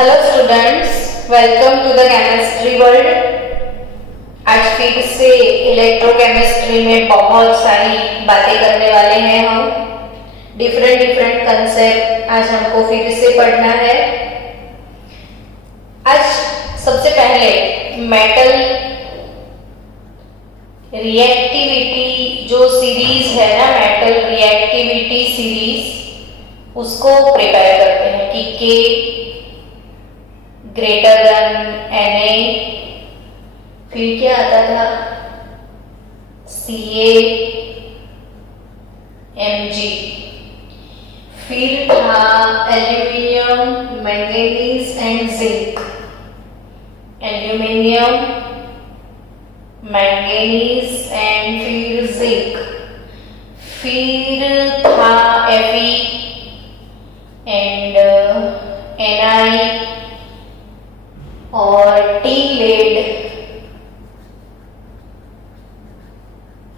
Hello students, welcome to the chemistry world. आज फिर से इलेक्ट्रोकेमिस्ट्री में बहुत सारी बातें करने वाले हैं हम। डिफरेंट कंसेप्ट आज हमको फिर से पढ़ना है। आज सबसे पहले मेटल रिएक्टिविटी जो सीरीज है ना, मेटल रिएक्टिविटी सीरीज, उसको प्रिपेयर करते हैं कि के ग्रेटर देन Na, फिर क्या आता था Ca Mg, फिर था aluminium, manganese and zinc. Aluminium, manganese and फिर जिंक। फिर था Fe एंड Ni और टी लेड,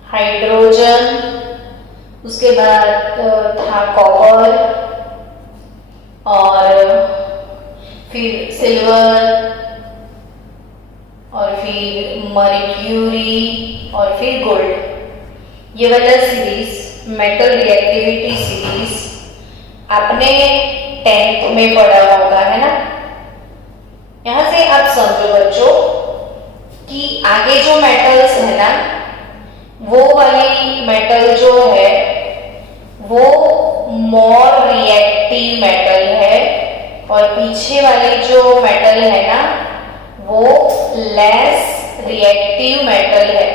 हाइड्रोजन। उसके बाद था कॉपर और फिर सिल्वर और फिर मर्क्यूरी और फिर गोल्ड। ये वाला सीरीज मेटल रिएक्टिविटी सीरीज आपने 10th में पढ़ा होगा, है ना। यहां से आप समझो बच्चों कि आगे जो मेटल्स है ना, वो वाली मेटल जो है वो मोर रिएक्टिव मेटल है और पीछे वाली जो मेटल है ना वो लेस रिएक्टिव मेटल है।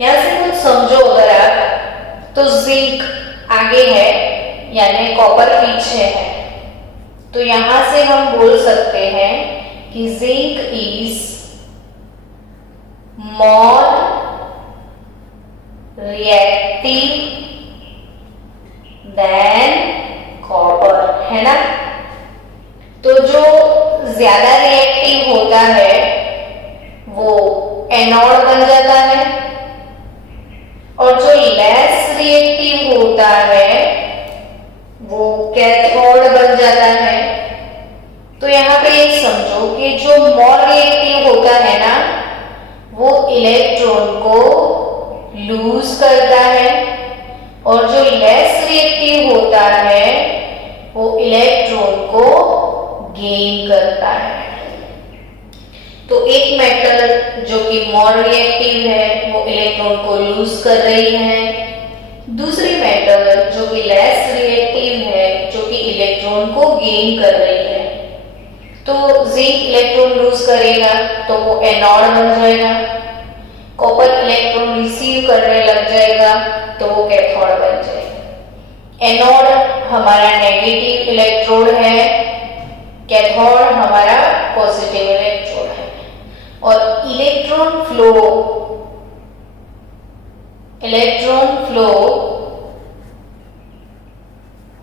यहां से कुछ समझो अगर आप, तो जिंक आगे है यानी कॉपर पीछे है, तो यहां से हम बोल सकते हैं कि zinc is more reactive than copper, है ना। तो जो ज्यादा रिएक्टिव होता है वो एनोड बन जाता है और जो लेस रिएक्टिव होता है वो कैथोड बन जाता है। तो यहाँ पे ये समझो कि जो मोर रिएक्टिव होता है ना वो इलेक्ट्रॉन को लूज करता है और जो लेस रिएक्टिव होता है वो इलेक्ट्रॉन को गेन करता है। तो एक मेटल जो कि मोर रिएक्टिव है वो इलेक्ट्रॉन को लूज कर रही है, दूसरी मेटल जो कि लेस रिएक्टिव है जो कि इलेक्ट्रॉन को गेन कर रही है। तो जिंक इलेक्ट्रॉन लूज करेगा तो वो एनोड बन जाएगा, कॉपर इलेक्ट्रॉन रिसीव करने लग जाएगा तो वो कैथोड बन जाएगा। एनोड हमारा नेगेटिव इलेक्ट्रोड है, कैथोड हमारा पॉजिटिव इलेक्ट्रोड है। और इलेक्ट्रॉन फ्लो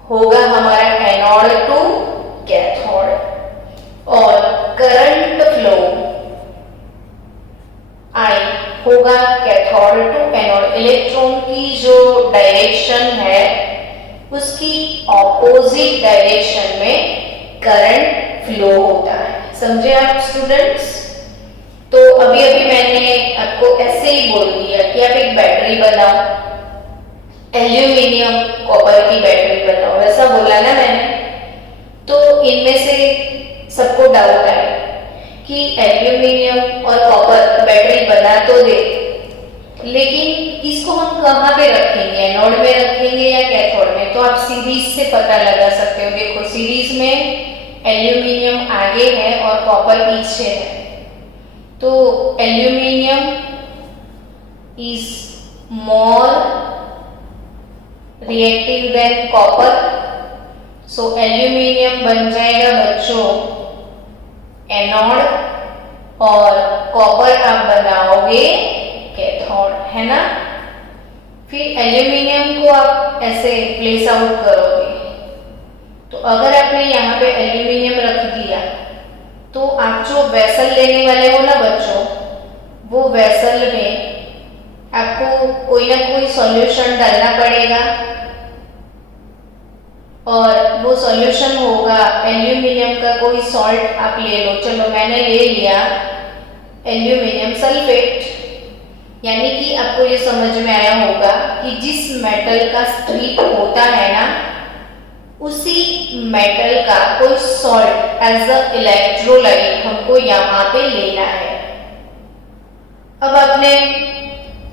होगा हमारा एनोड टू कैथोड और करंट फ्लो आई होगा कैथोड टू एनोड। इलेक्ट्रॉन की जो डायरेक्शन है उसकी ऑपोजिट डायरेक्शन में करंट फ्लो होता है। समझे आप स्टूडेंट्स। तो अभी मैंने आपको ऐसे ही बोल दिया कि आप एक बैटरी बनाओ, एल्यूमिनियम कॉपर की बैटरी बनाओ, वैसा बोला ना मैंने। तो इनमें से सबको डाउट आए कि एल्यूमिनियम और कॉपर बैटरी बना तो दे, लेकिन इसको हम कहाँ पे रखेंगे, एनोड में रखेंगे या कैथोड में। तो आप सीरीज से पता लगा सकते हो। देखो सीरीज में एल्यूमिनियम आगे है और कॉपर पीछे है, तो aluminium is more reactive than copper. So aluminium बन जाएगा बच्चों एनोड और कॉपर आप बनाओगे कैथोड, है ना। फिर एल्यूमिनियम को आप ऐसे प्लेस आउट करोगे। तो अगर आपने यहाँ पे एल्यूमिनियम रख दिया तो आप जो वेसल लेने वाले हो ना बच्चों, वो वेसल में आपको कोई ना कोई सॉल्यूशन डालना पड़ेगा। और वो सॉल्यूशन होगा एल्यूमिनियम का कोई सॉल्ट आप ले लो, चलो मैंने ले लिया एल्यूमिनियम सल्फेट, यानी कि आपको ये समझ में आया होगा कि जिस मेटल का स्ट्रिप होता है ना, उसी मेटल का कोई सॉल्ट एज अ इलेक्ट्रोलाइट हमको यहाँ पे लेना है। अब आपने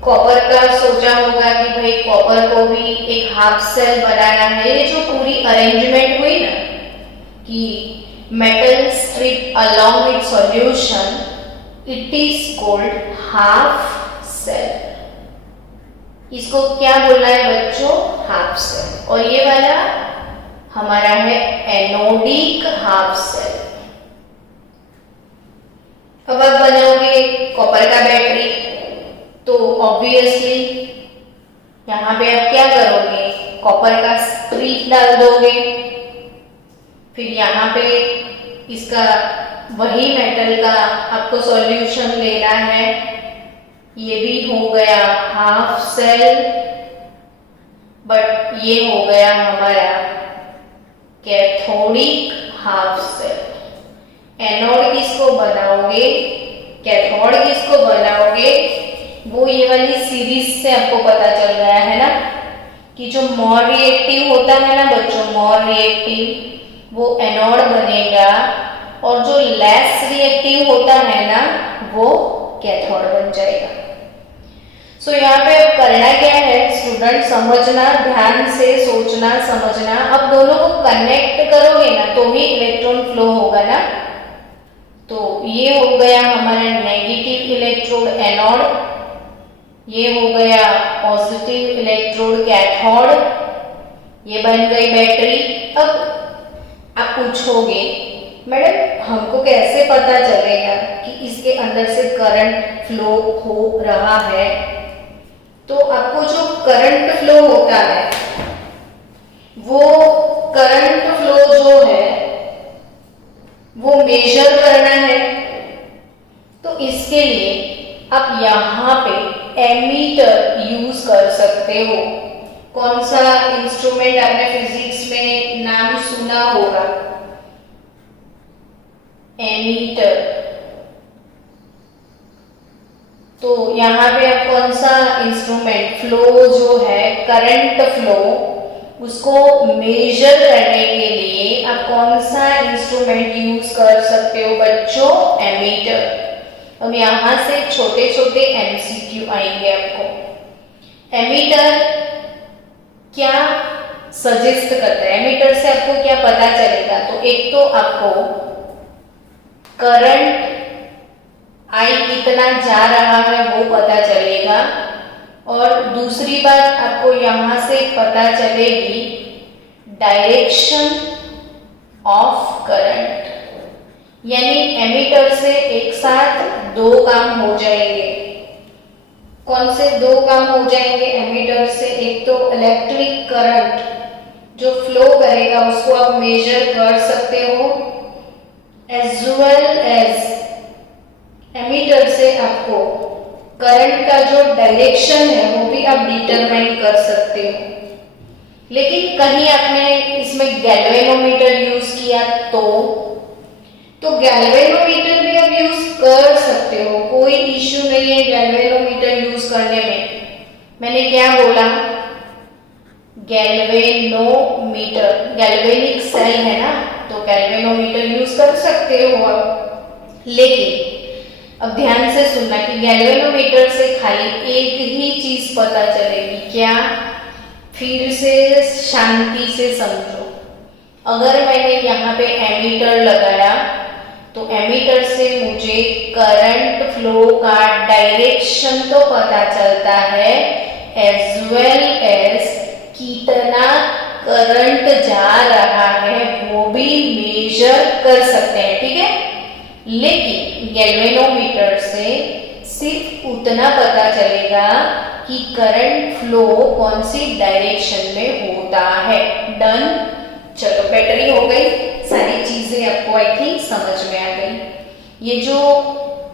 कॉपर का सोचा होगा कि भाई कॉपर को भी एक हाफ सेल बनाना है। ये जो पूरी अरेंजमेंट हुई ना कि metal strip along with solution, it is called half cell. इसको क्या बोलना है बच्चों? Half cell. और ये वाला हमारा है एनोडिक हाफ सेल। अब आप बनाओगे कॉपर का बैटरी, तो ऑब्वियसली यहां पे आप क्या करोगे? कॉपर का स्ट्रिप डाल दोगे, फिर यहाँ पे इसका वही मेटल का आपको सॉल्यूशन लेना है। ये भी हो गया हाफ सेल, बट ये हो गया हमारा कैथोडिक हाफ सेल। एनोड किसको बनाओगे, कैथोड किसको बनाओगे, वो ये वाली सीरीज से आपको पता चल गया है ना कि जो मोर रिएक्टिव होता है ना बच्चों, मोर रिएक्टिव वो एनोड बनेगा, और जो लेस रिएक्टिव होता है ना वो कैथोड बन जाएगा। सो यहाँ पे अब करना क्या है स्टूडेंट, समझना, ध्यान से सोचना समझना। अब दोनों को कनेक्ट करोगे ना तो ही इलेक्ट्रॉन फ्लो होगा ना। तो ये हो गया हमारा नेगेटिव इलेक्ट्रोड एनोड, ये हो गया पॉजिटिव इलेक्ट्रोड कैथोड, ये बन गई बैटरी। अब आप पूछोगे मैडम हमको कैसे पता चलेगा कि इसके अंदर से करंट फ्लो हो रहा है? तो आपको जो करंट फ्लो होता है, वो करंट फ्लो जो है वो मेजर करना है। तो इसके लिए आप यहाँ पे एमीटर यूज कर सकते हो। कौन सा इंस्ट्रूमेंट आपने फिजिक्स में नाम सुना होगा? एमीटर। तो यहाँ पे आप कौन सा इंस्ट्रूमेंट, फ्लो जो है करंट फ्लो, उसको मेजर करने के लिए आप कौन सा इंस्ट्रूमेंट यूज कर सकते हो बच्चों? एमीटर। अब यहाँ से छोटे छोटे एमसीक्यू आएंगे आपको। एमीटर क्या सजेस्ट करता है? एमीटर से आपको क्या पता चलेगा? तो एक तो आपको करंट आई कितना जा रहा है वो पता चलेगा, और दूसरी बात आपको यहां से पता चलेगी डायरेक्शन ऑफ करंट। यानी एमीटर से एक साथ दो काम हो जाएंगे। कौन से दो काम हो जाएंगे एमीटर से? एक तो इलेक्ट्रिक करंट जो फ्लो करेगा उसको आप मेजर कर सकते हो, एज वेल एज एमीटर से आपको करंट का जो डायरेक्शन है वो भी आप डिटरमाइन कर सकते हो। लेकिन कहीं आपने इसमें गैल्वेनोमीटर यूज किया तो गैल्वेनोमीटर भी आप यूज कर सकते हो, कोई इश्यू नहीं है गैल्वेनोमीटर यूज करने में। मैंने क्या बोला? गैल्वेनोमीटर, गैल्वेनिक सेल है ना, तो गैल्वेनोमीटर यूज कर सकते हो आप। लेकिन अब ध्यान से सुनना कि गैल्वेनोमीटर से खाली एक ही चीज पता चलेगी। क्या? फिर से शांति से समझो। अगर मैंने यहाँ पे एमीटर लगाया तो एमीटर से मुझे करंट फ्लो का डायरेक्शन तो पता चलता है, एज वेल एज कितना करंट जा रहा है वो भी मेजर कर सकते हैं, ठीक है। लेकिन गैल्वेनोमीटर से सिर्फ उतना पता चलेगा कि करंट फ्लो कौन सी डायरेक्शन में होता है। डन। चलो बैटरी हो गई, सारी चीजें आपको आई थिंक समझ में आ गई। ये जो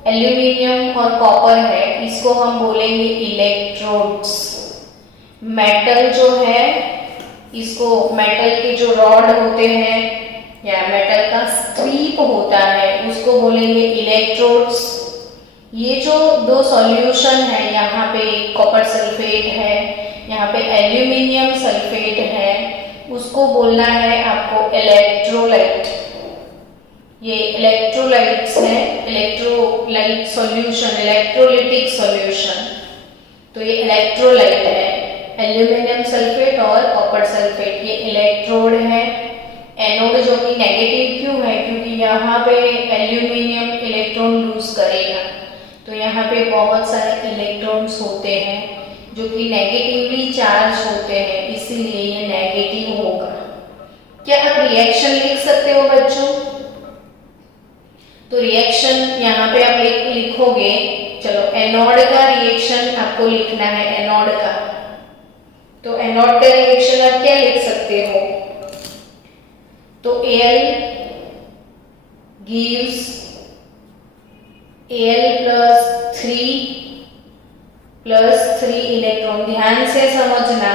एल्यूमिनियम और कॉपर है इसको हम बोलेंगे इलेक्ट्रोड्स। मेटल जो है इसको मेटल के जो रॉड होते हैं या मेटल का स्ट्रिप होता है उसको बोलेंगे इलेक्ट्रोड्स। ये जो दो सॉल्यूशन है, यहाँ पे कॉपर सल्फेट है, यहाँ पे एल्यूमिनियम सल्फेट है, उसको बोलना है आपको इलेक्ट्रोलाइट। ये इलेक्ट्रोलाइट्स है, इलेक्ट्रोलाइट सॉल्यूशन, इलेक्ट्रोलिटिक सॉल्यूशन। तो ये इलेक्ट्रोलाइट है, एल्यूमिनियम सल्फेट और कॉपर सल्फेट ये इलेक्ट्रोड है। एनोड जो कि नेगेटिव क्यों है, क्योंकि यहाँ पे एल्यूमिनियम इलेक्ट्रॉन लूज करेगा, तो यहाँ पे बहुत सारे इलेक्ट्रॉन्स होते हैं जो कि नेगेटिवली चार्ज होते हैं, इसीलिए ये नेगेटिव होगा। क्या आप रिएक्शन लिख सकते हो बच्चों? तो रिएक्शन यहाँ पे आप लिखोगे, चलो एनोड का रिएक्शन आपको लिखना है, एनोड का। तो एनोड का रिएक्शन आप क्या लिख सकते हो? तो Al gives Al+3 इलेक्ट्रॉन। ध्यान से समझना,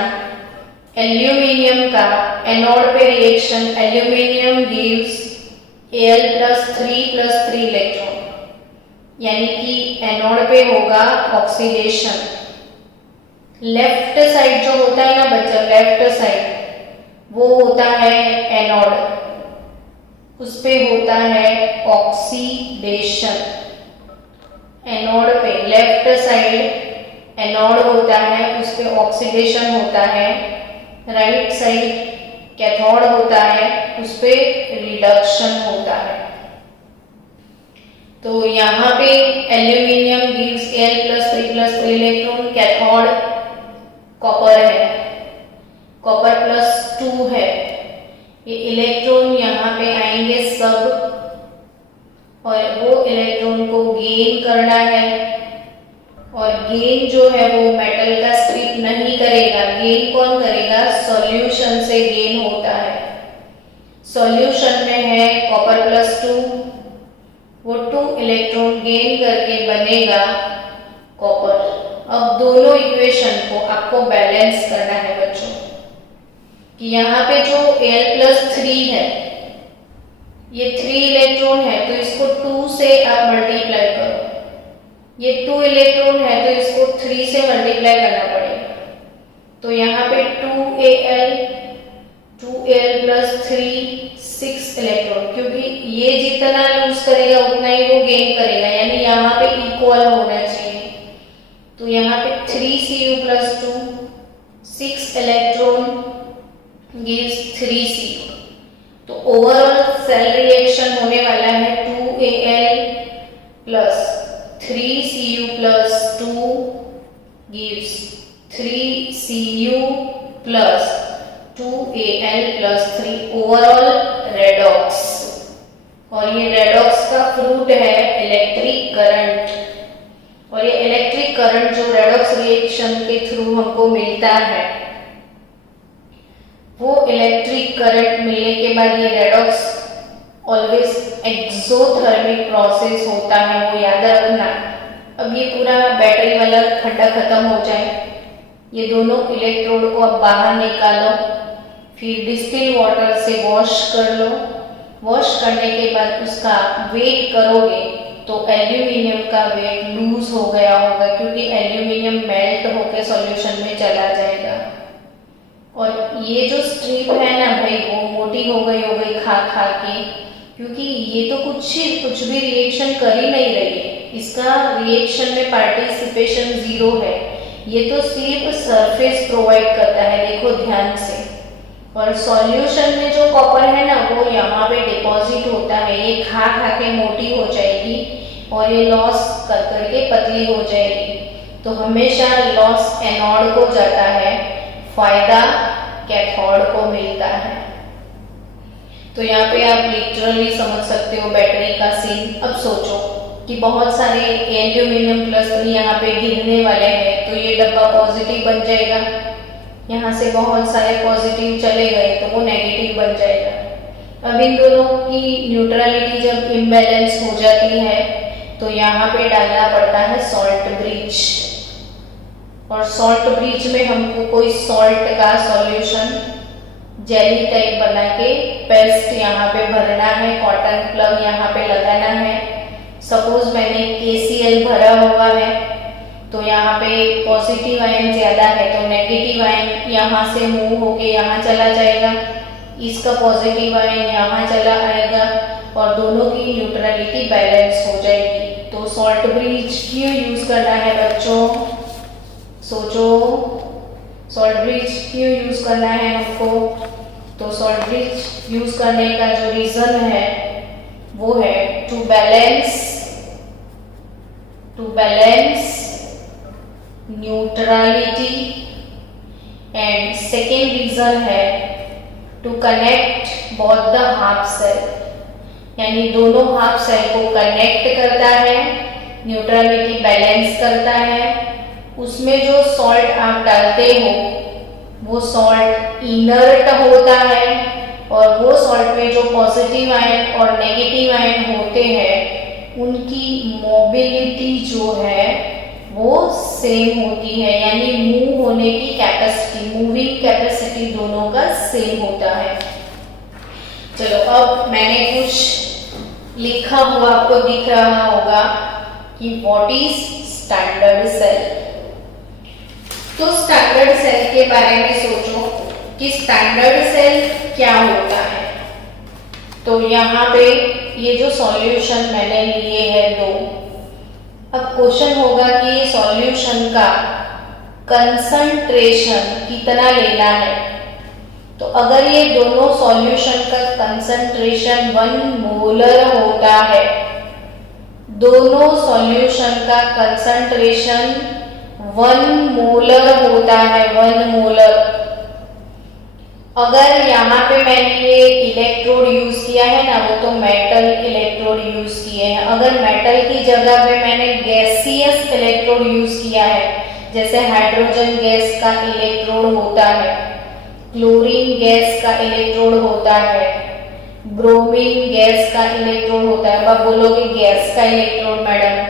एल्यूमिनियम का एनोड पे reaction, aluminium gives Al+3 electron, यानी कि एनोड पे होगा ऑक्सीडेशन। लेफ्ट साइड जो होता है ना बच्चा, लेफ्ट साइड वो होता है एनोड, उस पे होता है ऑक्सीडेशन। एनोड पे लेफ्ट साइड एनोड होता है, उस पे ऑक्सीडेशन होता है। राइट साइड कैथोड होता है, उस पे रिडक्शन होता है। तो यहाँ पे aluminium gives Al+3 electron, cathode copper है, कॉपर +2 है। ये इलेक्ट्रॉन यहाँ पे आएंगे सब, और वो इलेक्ट्रॉन को गेन करना है, और गेन जो है वो मेटल का स्ट्रिप नहीं करेगा। गेन कौन करेगा? सॉल्यूशन से गेन होता है। सॉल्यूशन में है कॉपर +2, वो 2 इलेक्ट्रॉन गेन करके बनेगा कॉपर। अब दोनों इक्वेशन को आपको बैलेंस करना है बच्चों, कि यहाँ पे जो Al+3 है, ये 3 इलेक्ट्रॉन है, तो इसको 2 से आप मल्टीप्लाई करो। ये 2 इलेक्ट्रॉन है, तो इसको 3 से मल्टीप्लाई करना पड़ेगा। तो यहाँ पे 2Al+3 6 इलेक्ट्रॉन, क्योंकि ये जितना लूज करेगा उतना ही वो गेन करेगा, यानी यहाँ पे इक्वल होना चाहिए। तो यहाँ पे 3Cu+2 6 इलेक्ट्रॉन gives 3Cu। तो ओवरऑल सेल रिएक्शन होने वाला है 2Al+3Cu+2 gives 3Cu+2Al+3 overall redox. और ये रेडॉक्स का फ्रूट है इलेक्ट्रिक करंट। और ये इलेक्ट्रिक करंट जो रेडॉक्स रिएक्शन के थ्रू हमको मिलता है, वो इलेक्ट्रिक करंट मिलने के बाद ये रेडॉक्स ऑलवेज एक्सोथर्मिक प्रोसेस होता है, वो याद रखना। अब ये पूरा बैटरी वाला खड्डा खत्म हो जाए, ये दोनों इलेक्ट्रोड को अब बाहर निकालो, फिर डिस्टिल वाटर से वॉश कर लो। वॉश करने के बाद उसका वेट करोगे तो एल्यूमिनियम का वेट लूज हो गया होगा, क्योंकि एल्यूमिनियम मेल्ट होकर सॉल्यूशन में चला जाएगा। और ये जो स्ट्रिप है ना भाई, वो मोटी हो गई खा खा के, क्योंकि ये तो कुछ भी रिएक्शन कर ही नहीं रही है, इसका रिएक्शन में पार्टिसिपेशन 0 है। ये तो सिर्फ सरफेस प्रोवाइड करता है, देखो ध्यान से। और सॉल्यूशन में जो कॉपर है ना, वो यहाँ पे डिपॉजिट होता है, ये खा खा के मोटी हो जाएगी और ये लॉस कर करके पतली हो जाएगी। तो हमेशा लॉस एनोड को जाता है, फायदा कैथोड को मिलता है। तो यहाँ पे आप लिटरली समझ सकते हो बैटरी का सीन। अब सोचो कि बहुत सारे एल्यूमिनियम+3 यहाँ पे गिरने वाले हैं, तो ये डब्बा पॉजिटिव बन जाएगा, यहाँ से बहुत सारे पॉजिटिव चले गए तो वो नेगेटिव बन जाएगा। अब इन दोनों की न्यूट्रलिटी जब इम्बैलेंस हो जाती है, तो यहाँ पे डालना पड़ता है सॉल्ट ब्रिज। और सॉल्ट ब्रिज में हमको कोई सॉल्ट का सॉल्यूशन जेली टाइप बना के पेस्ट यहाँ पे भरना है, कॉटन प्लग यहाँ पे लगाना है। सपोज मैंने KCl भरा हुआ है तो यहाँ पे पॉजिटिव आयन ज्यादा है तो नेगेटिव आयन यहाँ से मूव होके यहाँ चला जाएगा, इसका पॉजिटिव आयन यहाँ चला आएगा और दोनों की न्यूट्रलिटी बैलेंस हो जाएगी। तो सॉल्ट ब्रिज क्यों यूज करना है बच्चों? सोचो, सॉल्ट ब्रिज क्यों यूज करना है हमको? तो सॉल्ट ब्रिज यूज करने का जो रीजन है वो है to balance neutrality, and second reason है to connect both the half cell, यानी दोनों हाफ सेल को कनेक्ट करता है, न्यूट्रलिटी बैलेंस करता है। उसमें जो सॉल्ट आप डालते हो वो सॉल्ट इनर्ट होता है और वो सॉल्ट में जो पॉजिटिव आयन और नेगेटिव आयन होते हैं उनकी मोबिलिटी जो है वो सेम होती है, यानी मूव होने की कैपेसिटी, मूविंग कैपेसिटी दोनों का सेम होता है। चलो अब मैंने कुछ लिखा हुआ आपको दिख रहा होगा कि व्हाट इज स्टैंडर्ड सेल। तो स्टैंडर्ड सेल के बारे में सोचो कि स्टैंडर्ड सेल क्या होता है। तो यहाँ पे ये जो सॉल्यूशन मैंने लिए हैं दो, अब क्वेश्चन होगा कि ये सॉल्यूशन का कंसंट्रेशन कितना लेना है। तो अगर ये दोनों सॉल्यूशन का कंसंट्रेशन 1 मोलर होता है, दोनों सॉल्यूशन का कंसंट्रेशन 1 मोलर होता है, 1 मोलर। अगर यहाँ पे मैंने ये इलेक्ट्रोड यूज किया है ना, वो तो मेटल इलेक्ट्रोड यूज किए हैं। अगर मेटल की जगह पे मैंने गैसियस इलेक्ट्रोड यूज किया है, जैसे हाइड्रोजन गैस का इलेक्ट्रोड होता है, क्लोरीन गैस का इलेक्ट्रोड होता है, ब्रोमीन गैस का इलेक्ट्रोड होता है। अब बोलोगे गैस का इलेक्ट्रोड मैडम,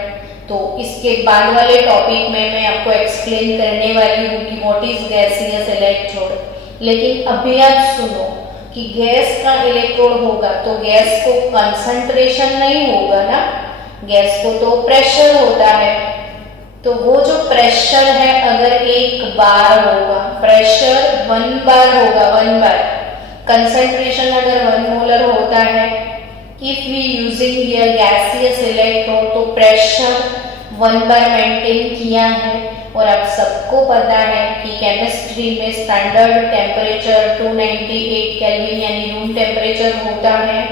तो इसके बाद वाले टॉपिक में मैं आपको एक्सप्लेन करने वाली हूँ कि व्हाट इज गैसियस इलेक्ट्रोड। लेकिन अभी आप सुनो कि गैस का इलेक्ट्रोड होगा तो गैस को कंसंट्रेशन नहीं होगा ना, गैस को तो प्रेशर होता है। तो वो जो प्रेशर है अगर 1 बार होगा, प्रेशर 1 बार होगा, 1 बार। कंसंट्रेशन अगर 1 मोलर होता है, if we using here gaseous electrode, तो प्रेशर 1 बार मेंटेन किया है। और आप सबको पता है कि केमिस्ट्री में स्टैंडर्ड टेम्परेचर 298 केल्विन यानी रूम टेम्परेचर होता है।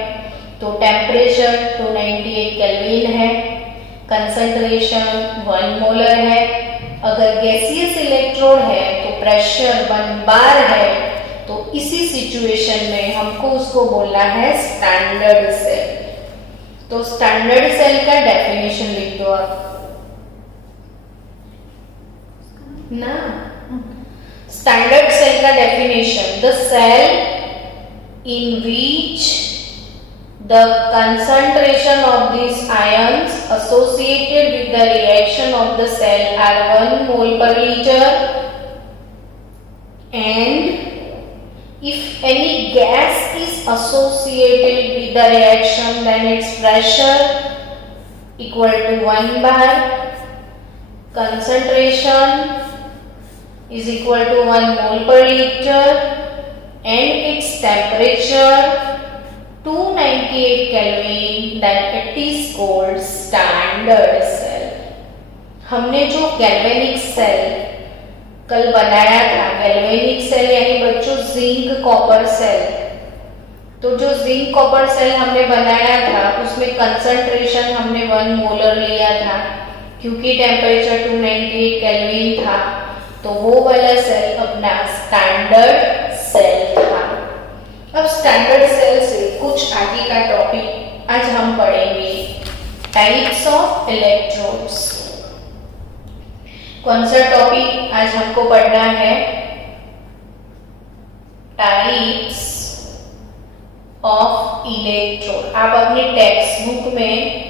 तो टेम्परेचर 298 केल्विन है, कंसंट्रेशन 1 मोलर है। अगर गैसियस इलेक्ट्रोड है तो प्रेशर 1 बार है, तो इसी सिचुएशन में हमको उसको बोलना है स्टैंडर्ड सेल। तो स्टैंडर्ड सेल का डेफिनेशन लिख दो आप ना। स्टैंडर्ड सेल का definition, the cell in which the concentration of these ions associated with the reaction of the cell are 1 mole per liter, and if any gas is associated with the reaction then its pressure equal to 1 bar, concentration is equal to 1 mole per liter, and its temperature 298 Kelvin, then it is called standard cell। हमने जो galvanic cell कल बनाया था, galvanic cell यानी बच्चों zinc copper cell, तो जो zinc copper cell हमने बनाया था उसमें कंसंट्रेशन हमने 1 मोलर लिया था, क्योंकि टेम्परेचर 298 केल्विन था। तो वो वाला सेल अपना स्टैंडर्ड सेल था। अब स्टैंडर्ड सेल से कुछ आगे का टॉपिक आज हम पढ़ेंगे, टाइप्स ऑफ इलेक्ट्रोड्स। कौन सा टॉपिक आज हमको पढ़ना है? Types of electrode. आप अपनी टेक्स्ट बुक में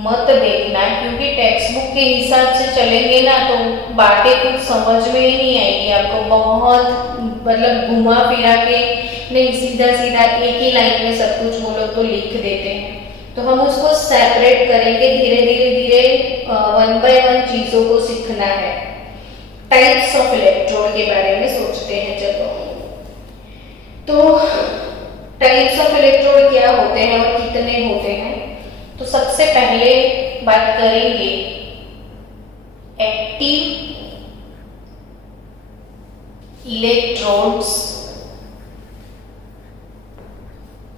मत देखना, क्योंकि टेक्स्ट बुक के हिसाब से चलेंगे ना तो बातें कुछ समझ में ही नहीं आएगी आपको। बहुत मतलब घुमा फिरा के नहीं, सीधा सीधा एक ही लाइन में सब कुछ वो लोग तो लिख देते हैं। तो हम उसको सेपरेट करेंगे, धीरे धीरे धीरे वन बाय वन चीजों को सीखना है। टाइप्स ऑफ इलेक्ट्रोड के बारे में सोचते हैं। चलो, तो टाइप्स ऑफ इलेक्ट्रोड क्या होते हैं और कितने होते हैं। तो सबसे पहले बात करेंगे active electrodes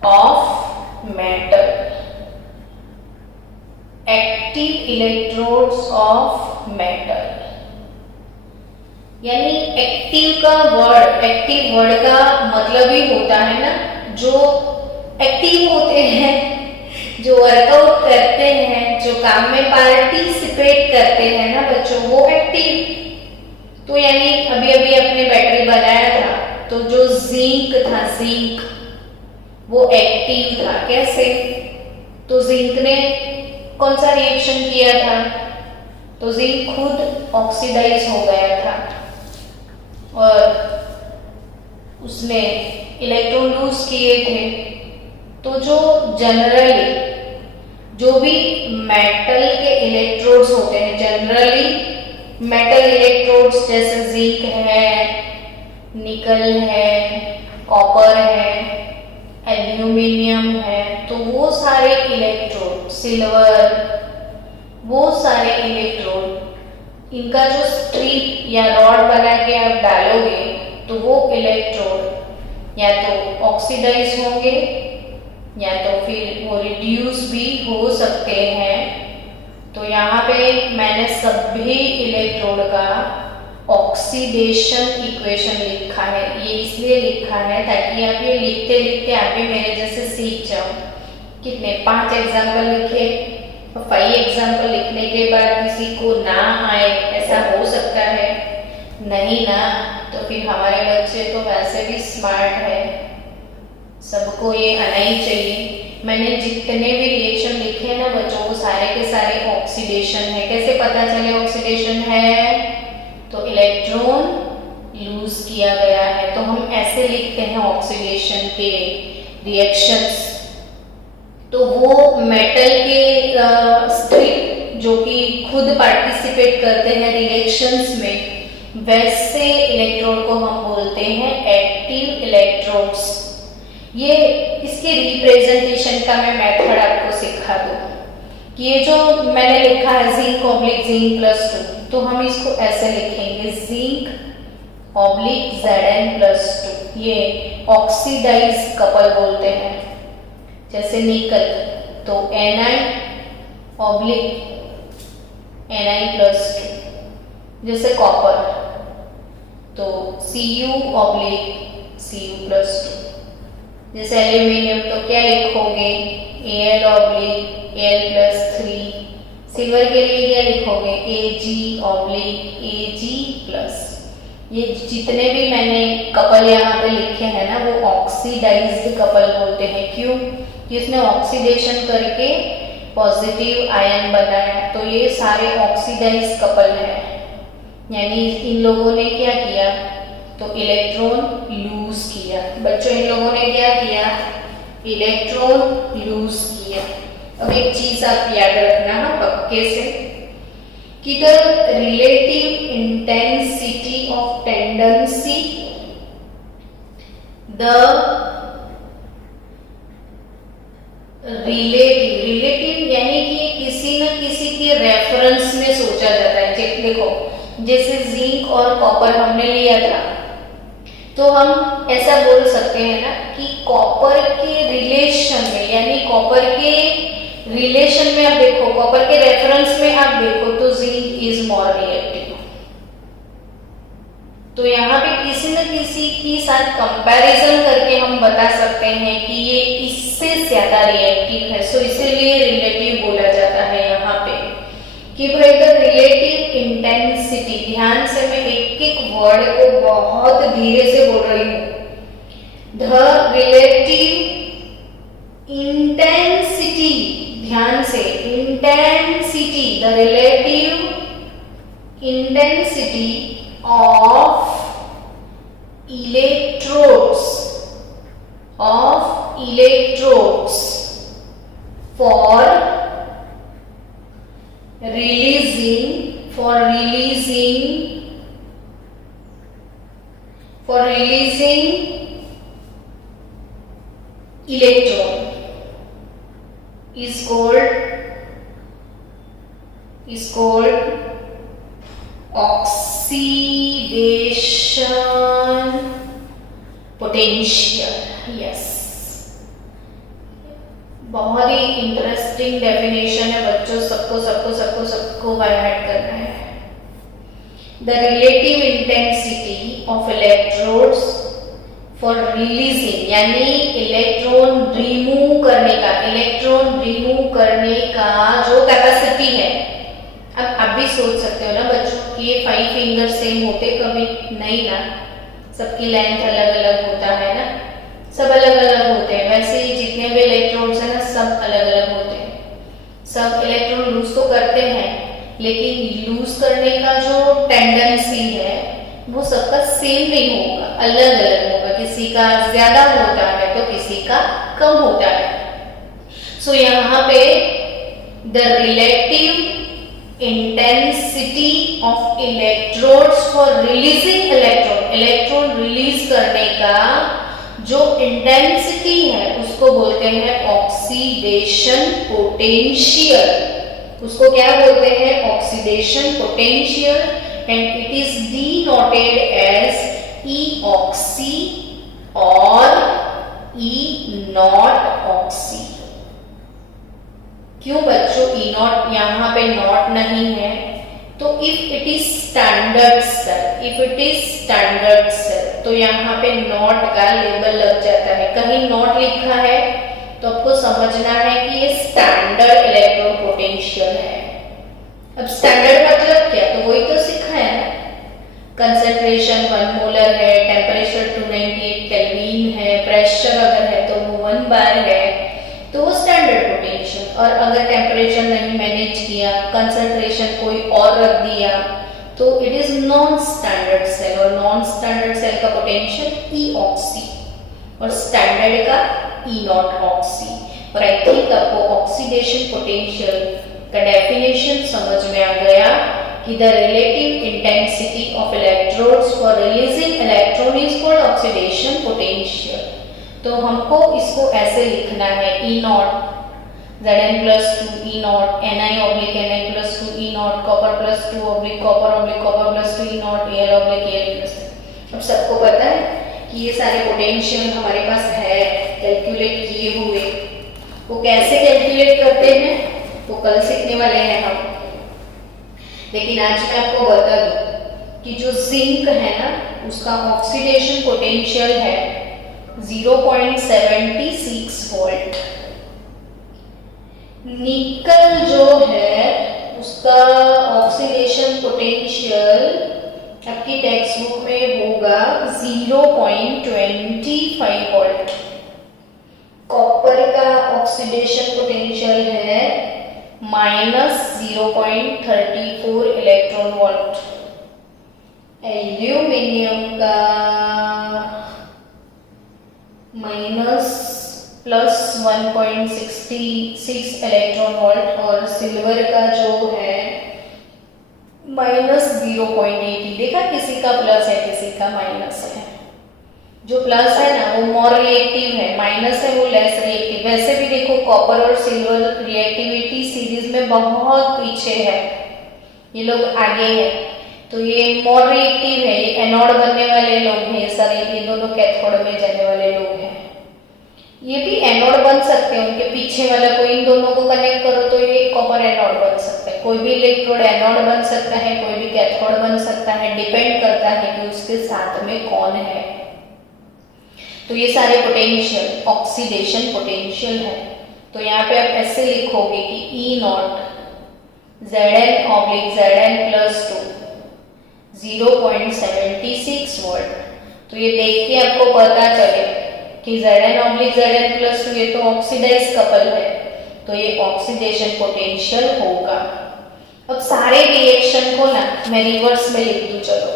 of metal. Active electrodes of metal यानी एक्टिव वर्ड का मतलब ही होता है ना, जो एक्टिव होते हैं, जो वर्कआउट करते हैं, जो काम में पार्टिसिपेट करते हैं ना बच्चों, वो एक्टिव। तो यानी अभी अभी अपने बैटरी बनाया था, तो जो जिंक था, जिंक वो एक्टिव था। कैसे? तो जिंक ने कौन सा रिएक्शन किया था? तो जिंक खुद ऑक्सीडाइज हो गया था और उसने इलेक्ट्रॉन लूज किए थे। तो जो जनरली जो भी मेटल के इलेक्ट्रोड्स होते हैं, जनरली मेटल इलेक्ट्रोड्स जैसे जिंक है, निकल है, कॉपर है, एल्यूमिनियम है, तो वो सारे इलेक्ट्रोड, सिल्वर, वो सारे इलेक्ट्रोड, इनका जो स्ट्रिप या रॉड बना के आप डालोगे तो वो इलेक्ट्रोड या तो ऑक्सीडाइज होंगे या तो फिर वो रिड्यूस भी हो सकते हैं। तो यहाँ पे मैंने सभी इलेक्ट्रोड का ऑक्सीडेशन इक्वेशन लिखा है। ये इसलिए लिखा है ताकि आप ये लिखते लिखते आप भी मेरे जैसे सीख जाओ। कितने 5 एग्जाम्पल लिखे, 5 एग्जाम्पल लिखने के बाद किसी को ना आए, ऐसा हो सकता है? नहीं ना। तो फिर हमारे बच्चे तो वैसे भी स्मार्ट है, सबको ये आना ही चाहिए। मैंने जितने भी रिएक्शन लिखे हैं ना बच्चों, वो सारे के सारे ऑक्सीडेशन है। कैसे पता चले ऑक्सीडेशन है? तो इलेक्ट्रॉन लूज किया गया है, तो हम ऐसे लिखते हैं ऑक्सीडेशन के रिएक्शंस। तो वो मेटल के स्ट्रिप जो कि खुद पार्टिसिपेट करते हैं रिएक्शंस में, वैसे इलेक्ट्रोड को हम बोलते हैं एक्टिव इलेक्ट्रोड्स। ये इसके रिप्रेजेंटेशन का मैं मेथड आपको सिखा दूं कि ये जो मैंने लिखा है जिंक ऑब्लिक जिंक +2, तो हम इसको ऐसे लिखेंगे जिंक ऑब्लिक Zn+2। ये ऑक्सीडाइज कपल बोलते हैं। जैसे निकल तो Ni ऑब्लिक Ni+2। जैसे कॉपर तो Cu ऑब्लिक Cu+2। जैसे एल्यूमिनियम तो क्या लिखोगे? Al oblique Al+3। सिल्वर के लिए क्या लिखोगे? Ag oblique Ag+। ये जितने भी मैंने कपल यहाँ पे लिखे हैं ना, वो ऑक्सीडाइज्ड कपल बोलते हैं। क्यों? इसने ऑक्सीडेशन करके पॉजिटिव आयन बनाया, तो ये सारे ऑक्सीडाइज्ड कपल है। यानी इन लोगों ने क्या किया? तो इलेक्ट्रॉन लूज किया। बच्चों, इन लोगों ने क्या किया? इलेक्ट्रॉन लूज किया। अब एक चीज आप याद रखना है पक्के से कि the relative intensity of tendency, the relative यानी कि किसी न किसी के रेफरेंस में सोचा जाता है। देखो, जैसे जिंक और कॉपर हमने लिया था, तो हम ऐसा बोल सकते हैं ना कि कॉपर के रिलेशन में, यानी कॉपर के रिलेशन में आप देखो, कॉपर के रेफरेंस में आप देखो तो जिंक इज मोर रिएक्टिव। तो यहाँ पे किसी न किसी के साथ कंपैरिजन करके हम बता सकते हैं कि ये इससे ज्यादा रिएक्टिव है। सो इसीलिए रिलेटिव बोला जाता है यहाँ पे कि भाई द रिलेटिव इंटेंसिटी। ध्यान से, मैं एक एक वर्ड को बहुत धीरे से बोल रही हूँ। द रिलेटिव इंटेंसिटी, ध्यान से, intensity, the relative intensity of electron electrodes for releasing electron is called oxidation potential. Yes, बहुत ही इंटरेस्टिंग डेफिनेशन है बच्चों, सबको बाय हार्ट करना है. The relative intensity of electrodes for releasing, यानी इलेक्ट्रॉन रिमूव करने का जो कैपेसिटी है. अब आप भी सोच सकते हो ना बच्चों कि ये 5 फिंगर सेम होते कभी नहीं ना, सबकी लेंथ अलग अलग होता है ना, सब अलग अलग होते हैं. वैसे ही जितने भी इलेक्ट्रॉन्स हैं ना सब अलग अलग होते हैं. सब इलेक्ट्रॉन लूज तो करते हैं, लेकिन लूज करने का जो टेंडेंसी है वो सबका सेम नहीं होगा, अलग अलग होगा. किसी का ज्यादा होता है तो किसी का कम होता है. सो यहाँ पे the relative intensity of electrodes for releasing electron release करने का जो इंटेंसिटी है उसको बोलते हैं ऑक्सीडेशन पोटेंशियल. उसको क्या बोलते हैं? Oxidation potential. And it is denoted as E oxy और ई नॉट ऑक्सी. क्यों बच्चों ई नॉट यहाँ पे नॉट नहीं है? तो if it is standard cell तो यहाँ पे नॉट का लेबल लग जाता है. कहीं नॉट लिखा है तो आपको समझना है कि ये स्टैंडर्ड इलेक्ट्रॉन पोटेंशियल है. अब स्टैंडर्ड मतलब क्या? तो वही तो सीखा है ना. कंसंट्रेशन 1 मोलर है, टेम्परेचर 298 केल्विन है, प्रेशर अगर है तो वो 1 बार है, तो वो स्टैंडर्ड पोटेंशियल. और अगर टेम्परेचर नहीं मैनेज किया, कंसंट्रेशन कोई और रख दिया, तो it is non standard cell. और नॉन स्टैंडर्ड सेल का पोटेंशियल ई ऑक्सी और स्टैंडर्ड का ई नॉट ऑक्सी. और आई थिंक आपको ऑक्सीडेशन पोटेंशियल का डेफिनेशन समझ में आ गया कि the relative intensity of electrodes for releasing electron is called oxidation potential. तो हमको इसको ऐसे लिखना है E nought Zn+2 E nought Ni/Ni+2 E nought Copper+2/Copper+2 E nought Al/Al+2. अब सबको पता है कि ये सारे पोटेंशियल हमारे पास है कैलकुलेट किए हुए. वो कैसे कैलकुलेट करते हैं वो कल सीखने वाले हैं हम. लेकिन आज मैं आपको बता दूं कि जो जिंक है ना उसका ऑक्सीडेशन पोटेंशियल है 0.76 वोल्ट. निकल जो है उसका ऑक्सीडेशन पोटेंशियल आपकी टेक्स्ट बुक में होगा 0.25 वोल्ट. कॉपर का ऑक्सीडेशन पोटेंशियल है -0.34 इलेक्ट्रॉन वोल्ट. एल्यूमिनियम का -+1.66 इलेक्ट्रॉन वोल्ट. और सिल्वर का जो है -0.80. देखा, किसी का प्लस है किसी का माइनस है. जो प्लस है ना वो मोर रिएक्टिव है, माइनस है वो लेस रिएक्टिव. वैसे भी देखो कॉपर और सिल्वर रिएक्टिविटी सीरीज में बहुत पीछे है, ये लोग आगे है. तो ये मोर रिएक्टिव है, ये एनोड बनने वाले लोग हैं, सारे ये दोनों कैथोड में जाने वाले लोग हैं. ये भी एनोड बन सकते हैं, उनके पीछे वाला कोई इन दोनों को कनेक्ट करो तो ये कॉपर एनोड बन सकता है. कोई भी इलेक्ट्रोड एनोड बन सकता है, कोई भी कैथोड बन सकता है. डिपेंड करता है कि उसके साथ में कौन है. तो ये सारे पोटेंशियल ऑक्सीडेशन पोटेंशियल है. तो यहाँ पे आप ऐसे लिखोगे कि ई नॉट Zn/Zn+2 0.76 वोल्ट. तो ये देख के आपको पता चले कि Zn/Zn+2 ये तो ऑक्सीडाइज कपल है, तो ये ऑक्सीडेशन पोटेंशियल होगा. अब सारे रिएक्शन को ना मैं रिवर्स में लिख दूं. चलो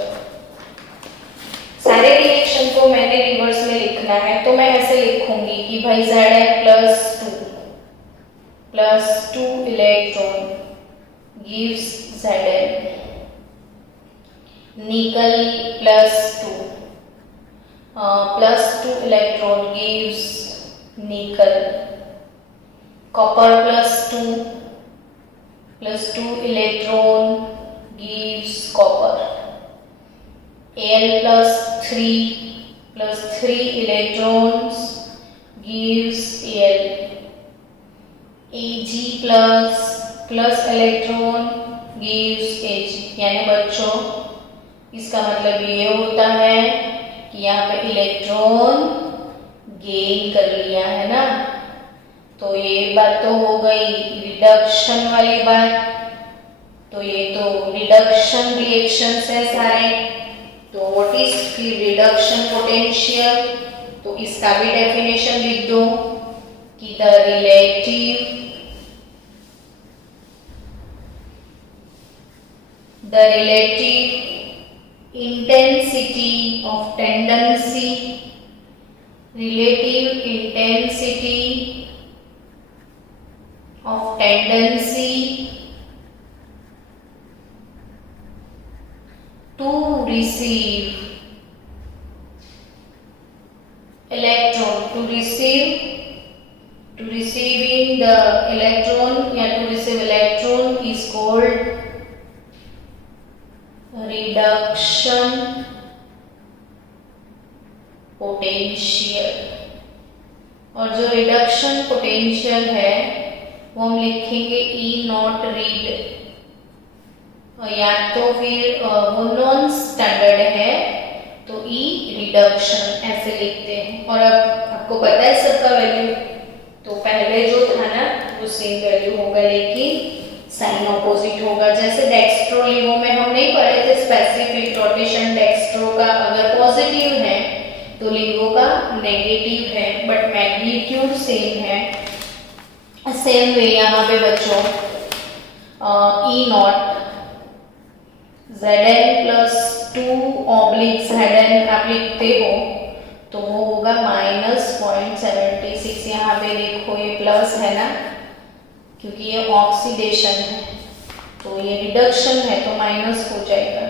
सारे रिएक्शन पोटेंशियल को मैंने रिवर्स में लिखना है, तो मैं ऐसे लिखूंगी कि भाई Zn plus 2 electron gives Zn, nickel plus 2 electron gives nickel, copper plus 2 electron gives copper, Al plus 3 electrons gives Al, Ag plus electron gives Ag। यानी बच्चों इसका मतलब ये होता है कि यहाँ पे इलेक्ट्रॉन गेन कर लिया है ना। तो ये बात तो हो गई रिडक्शन वाली बात। तो ये तो रिडक्शन रिएक्शंस है सारे। तो व्हाट इज फिर रिडक्शन पोटेंशियल, तो इसका भी डेफिनेशन लिख दो कि the relative intensity of tendency, to receive electron, to receiving the electron या to receive electron is called reduction potential। और जो रिडक्शन पोटेंशियल है वो हम लिखेंगे E नॉट रीड, या तो फिर वो नॉन स्टैंडर्ड है तो ई रिडक्शन ऐसे लिखते हैं। और अब आपको पता है सबका वैल्यू, तो पहले जो था ना वो सेम वैल्यू होगा लेकिन साइन ऑपोजिट होगा। जैसे डेक्स्ट्रो लिवो में हम नहीं पढ़े थे स्पेसिफिक रोटेशन डेक्स्ट्रो का अगर पॉजिटिव है तो लिवो का नेगेटिव है, बट मैग्नीट्यूड सेम है। सेम वे यहाँ पे बच्चों E nought Zn plus 2 oblique Zn आप लिखते हो तो वो होगा -0.76। यहाँ पे देखो ये प्लस है ना, क्योंकि ये ऑक्सीडेशन है, तो ये रिडक्शन है तो माइनस हो जाएगा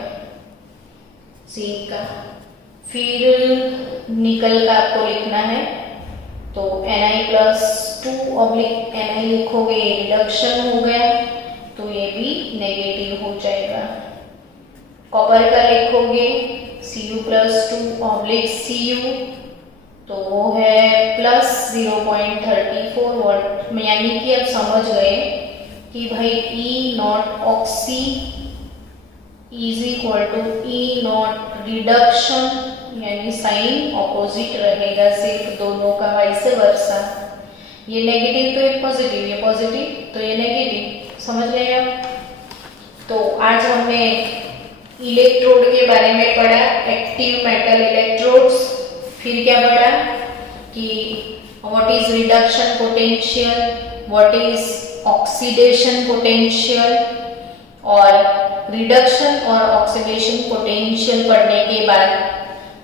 सी का। फिर निकल का आपको लिखना है तो Ni प्लस 2 ऑब्लिक Ni लिखोगे, ये रिडक्शन हो गया तो ये भी नेगेटिव हो जाएगा। कॉपर का लिखोगे Cu प्लस 2 ऑब्लिक Cu, तो वो है प्लस 0.34 वोल्ट। यानी कि अब समझ गए कि भाई E nought oxy is equal to E nought reduction, यानी साइन ऑपोजिट रहेगा सिर्फ दोनों का, वाइस वर्सा। ये नेगेटिव तो ये पॉजिटिव, ये पॉजिटिव तो ये नेगेटिव, समझ गए आप। तो आज हमने इलेक्ट्रोड के बारे में पढ़ा, एक्टिव मेटल इलेक्ट्रोड्स। फिर क्या पढ़ा कि what is reduction potential, what is oxidation potential. और रिडक्शन और ऑक्सीडेशन पोटेंशियल पढ़ने के बाद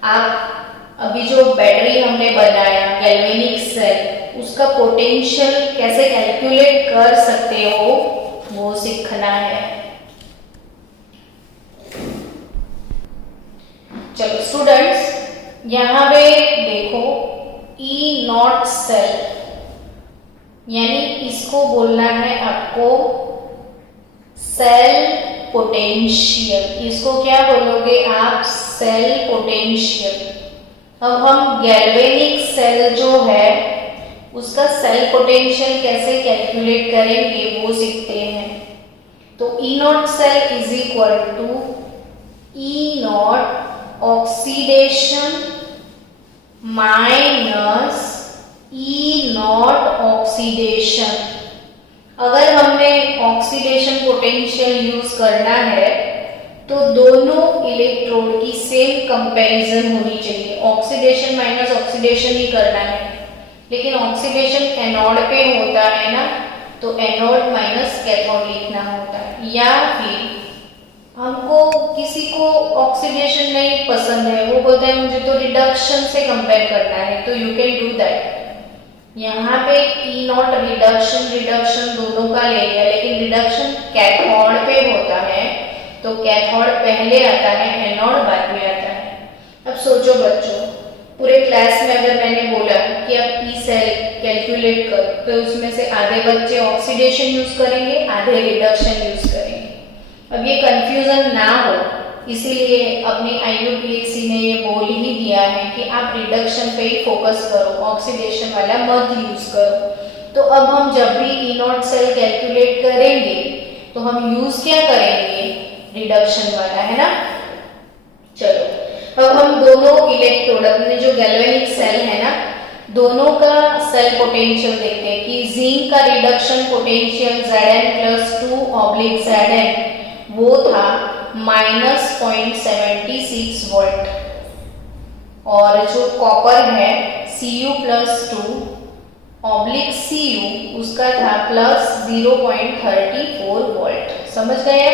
आप अभी जो बैटरी हमने बनाया गैल्वेनिक सेल, उसका पोटेंशियल कैसे कैलकुलेट कर सकते हो वो सीखना है। चलो स्टूडेंट्स, यहाँ पे देखो ई नॉट सेल, यानी इसको बोलना है आपको सेल पोटेंशियल। इसको क्या बोलोगे आप? Cell potential. अब हम गैल्वेनिक सेल जो है उसका सेल पोटेंशियल कैसे कैलकुलेट करेंगे वो सीखते हैं। तो E nought cell is equal to E nought oxidation minus E nought oxidation. अगर हमने ऑक्सीडेशन पोटेंशियल यूज करना है तो दोनों इलेक्ट्रोड की सेम कंपैरिजन होनी चाहिए। ऑक्सीडेशन माइनस ऑक्सीडेशन ही करना है, लेकिन ऑक्सीडेशन एनोड पे होता है ना, तो एनोड माइनस कैथोड लिखना होता है। या फिर हमको किसी को ऑक्सीडेशन नहीं पसंद है, वो बोलता है मुझे तो रिडक्शन से कंपेयर करना है, तो यू कैन डू दैट। यहाँ पे ई नॉट रिडक्शन दोनों का ले लिया, लेकिन रिडक्शन कैथोड पे होता है, तो कैथोड पहले आता है, एनोड बाद में आता है। अब सोचो बच्चों, पूरे क्लास में अगर मैंने बोला कि आप ई सेल कैलकुलेट करो, तो उसमें से आधे बच्चे ऑक्सीडेशन यूज करेंगे, आधे रिडक्शन यूज करेंगे। अब ये कंफ्यूजन ना हो, इसीलिए अपनी IUPAC ने ये बोल ही दिया है कि आप रिडक्शन पे ही फोकस करो, ऑक्सीडेशन वाला मत यूज करो। तो अब हम जब भी ई नॉट सेल कैलकुलेट करेंगे तो हम यूज क्या करेंगे, रिडक्शन वाला, है ना। चलो अब हम दोनों इलेक्ट्रोड, अपने जो गैल्वेनिक सेल है ना, दोनों का सेल पोटेंशियल देखते हैं कि जिंक का रिडक्शन पोटेंशियल Zn+2/Zn वो था -0.76 वोल्ट, और जो कॉपर है Cu+2/Cu उसका था +0.34 वोल्ट। समझ गए?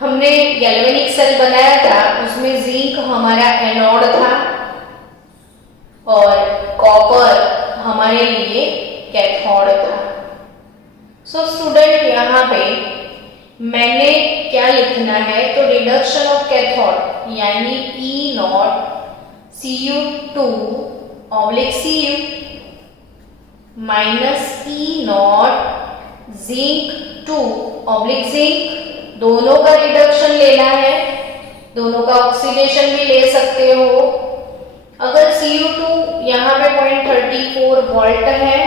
हमने गैल्वेनिक सेल बनाया था, उसमें जिंक हमारा एनोड था और कॉपर हमारे लिए कैथोड था। सो स्टूडेंट, यहाँ पे मैंने क्या लिखना है, तो रिडक्शन ऑफ कैथोड यानी E nought Cu2/Cu minus E nought Zinc2/Zinc, दोनों का रिडक्शन लेना है, दोनों का ऑक्सीडेशन भी ले सकते हो। अगर Cu2 यहाँ पे 0.34 वोल्ट है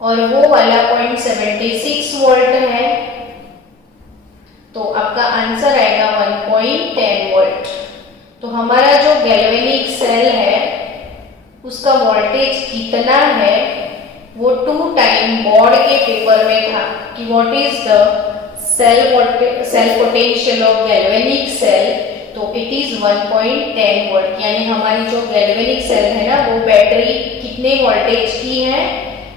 और वो वाला 0.76 वोल्ट है, तो आपका आंसर आएगा 1.10 वोल्ट। तो हमारा जो गैल्वेनिक सेल है उसका वोल्टेज कितना है, वो 2 टाइम बोर्ड के पेपर में था कि what is the cell potential of galvanic cell, तो इट इज 1.10 वोल्ट। यानी हमारी जो गैल्वेनिक सेल है ना, वो बैटरी कितने वोल्टेज की है,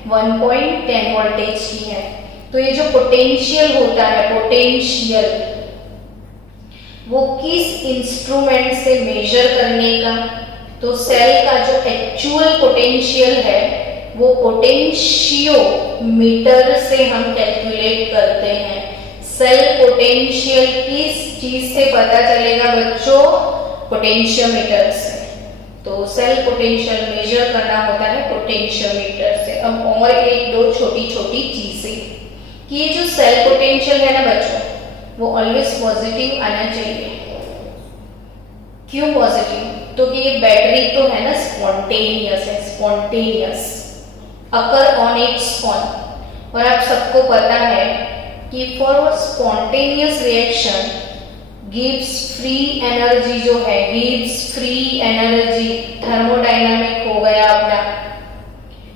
1.10 वोल्टेज की है। तो ये जो पोटेंशियल होता है, पोटेंशियल वो किस इंस्ट्रूमेंट से मेजर करने का, तो सेल का जो एक्चुअल पोटेंशियल है वो पोटेंशियोमीटर से हम कैलकुलेट करते हैं। सेल पोटेंशियल किस चीज से पता चलेगा बच्चों, पोटेंशियोमीटर से। तो सेल पोटेंशियल मेजर करना होता है पोटेंशियोमीटर से। अब और एक दो छोटी छोटी चीजें कि ये जो सेल पोटेंशियल है ना बच्चों, वो ऑलवेज पॉजिटिव आना चाहिए। क्यों पॉजिटिव, तो कि ये बैटरी तो है ना स्पॉन्टेनियस है, spontaneous occur on its own. और आप सबको पता है कि for spontaneous reaction gives free energy, जो है गिव्स फ्री एनर्जी, थर्मोडायनामिक हो गया अपना,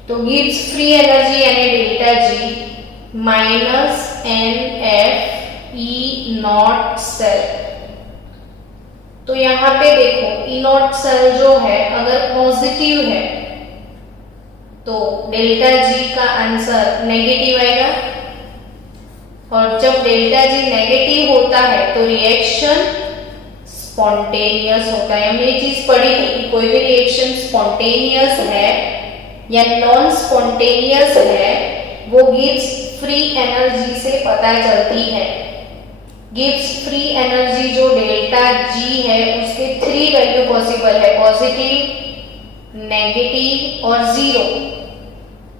तो गिव्स फ्री एनर्जी यानी delta G -NFE nought cell. तो यहाँ पे देखो ई नॉट सेल जो है अगर पॉजिटिव है तो डेल्टा जी का आंसर नेगेटिव आएगा, और जब डेल्टा जी नेगेटिव होता है तो रिएक्शन स्पॉन्टेनियस होता है। हमने ये चीज पढ़ी थी कि कोई भी रिएक्शन स्पॉन्टेनियस है या नॉन स्पॉन्टेनियस है, वो गिव्स फ्री एनर्जी से पता चलती है। गिव्स फ्री एनर्जी जो डेल्टा जी है उसके 3 वैल्यू पॉसिबल है, पॉजिटिव, नेगेटिव और 0।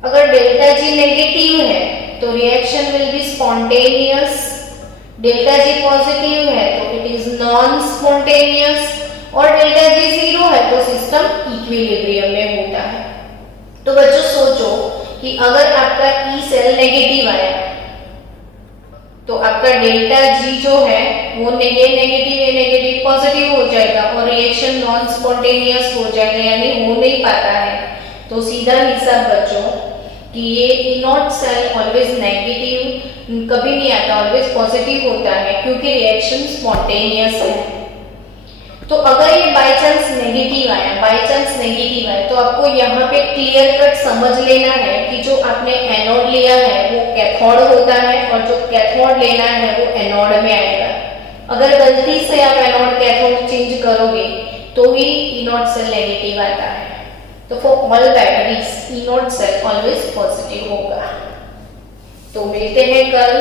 अगर डेल्टा जी नेगेटिव है तो reaction will be spontaneous, delta G positive है तो इट इज नॉन स्पॉन्टेनियस, और डेल्टा जी 0 है तो सिस्टम इक्विलिब्रियम में होता है। तो बच्चों सोचो कि अगर आपका ई सेल नेगेटिव आया तो आपका डेल्टा जी जो है वो नेगेटिव पॉजिटिव हो जाएगा और रिएक्शन नॉन स्पॉन्टेनियस हो जाएगा, यानी हो नहीं पाता है। तो सीधा हिसाब बच्चों कि ये ई नॉट सेल ऑलवेज नेगेटिव कभी नहीं आता, ऑलवेज पॉजिटिव होता है क्योंकि रिएक्शन स्पॉन्टेनियस है। तो अगर ये बाय चांस नेगेटिव आया तो आपको यहाँ पे क्लियर कट समझ लेना है कि जो आपने एनोड लिया है वो कैथोड होता है और जो कैथोड लेना है वो एनोड में आएगा। अगर गलती से आप एनोड कैथोड चेंज करोगे तो ही ई नॉट सेल नेगेटिव आता है। तो for all batteries E nought cell always positive होगा। तो मिलते हैं कल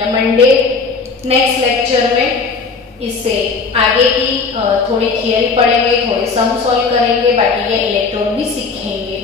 या मंडे नेक्स्ट लेक्चर में। इससे आगे की थोड़ी थियरी पढ़ेंगे, थोड़े सम सॉल्व करेंगे, बाकी के इलेक्ट्रोड भी सीखेंगे।